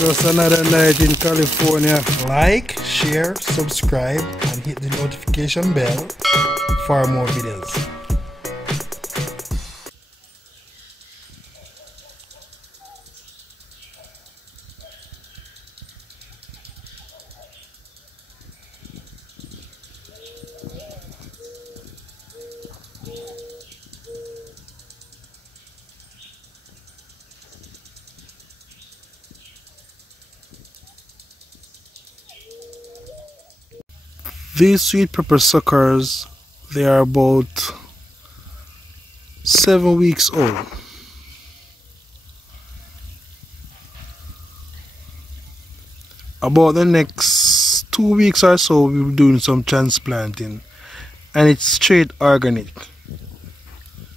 Just another night in California. Like, share, subscribe, and hit the notification bell for more videos. These sweet pepper suckers, they are about 7 weeks old. About the next 2 weeks or so, we'll be doing some transplanting, and it's straight organic.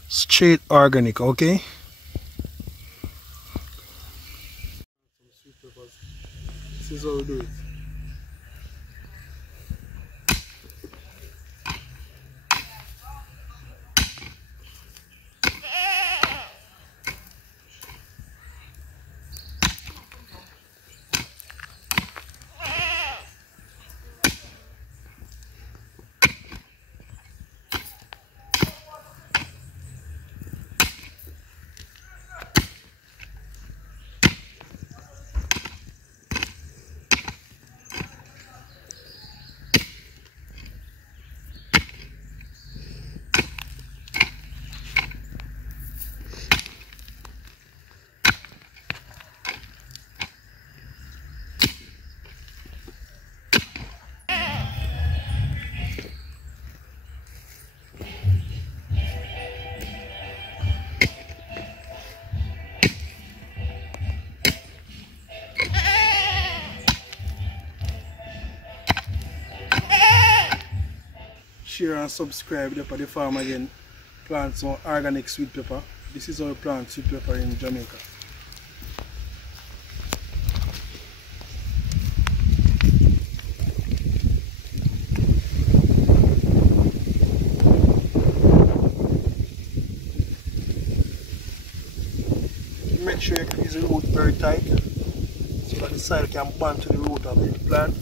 Straight organic, okay? Some sweet peppers. This is how we do it. Share and subscribe to the farm again. Plant some organic sweet pepper. This is how we plant sweet pepper in Jamaica. Make sure you squeeze the root very tight so that the soil can bond to the root of the plant.